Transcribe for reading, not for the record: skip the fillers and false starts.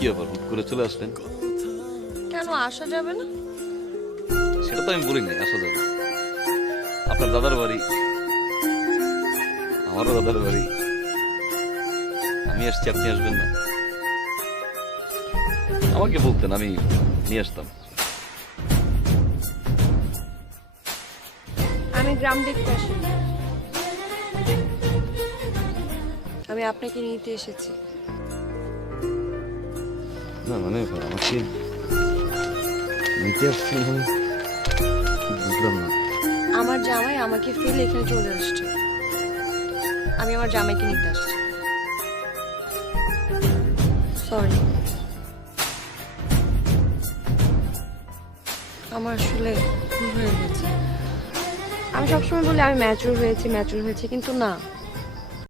কি ব্যাপার, হুট করে চলে আসলেন? কেন আসা যাবে না? সেটা তো আমি বলি নাই, আসা যাবে। আপনার দাদার বাড়ি, আমারও দাদার বাড়ি। আমি আসছি, আপনি আসবেন না? আমাকে বলতেন, আমি নিয়ে আসতাম। আমি গ্রাম দেখতে আসি, আমি আপনাকে নিতে এসেছি। না মানে আমাকে নিতে আসছেন মানে ঠিক বুঝলাম না। আমার জামাই আমাকে ফেলে এখানে চলে আসছে, আমি আমার জামাইকে নিতে আসছি। সরি, আমার আসলে ভুল হয়ে গেছে। আমি সবসময় বলি আমি ম্যাচুর হয়েছি, কিন্তু না,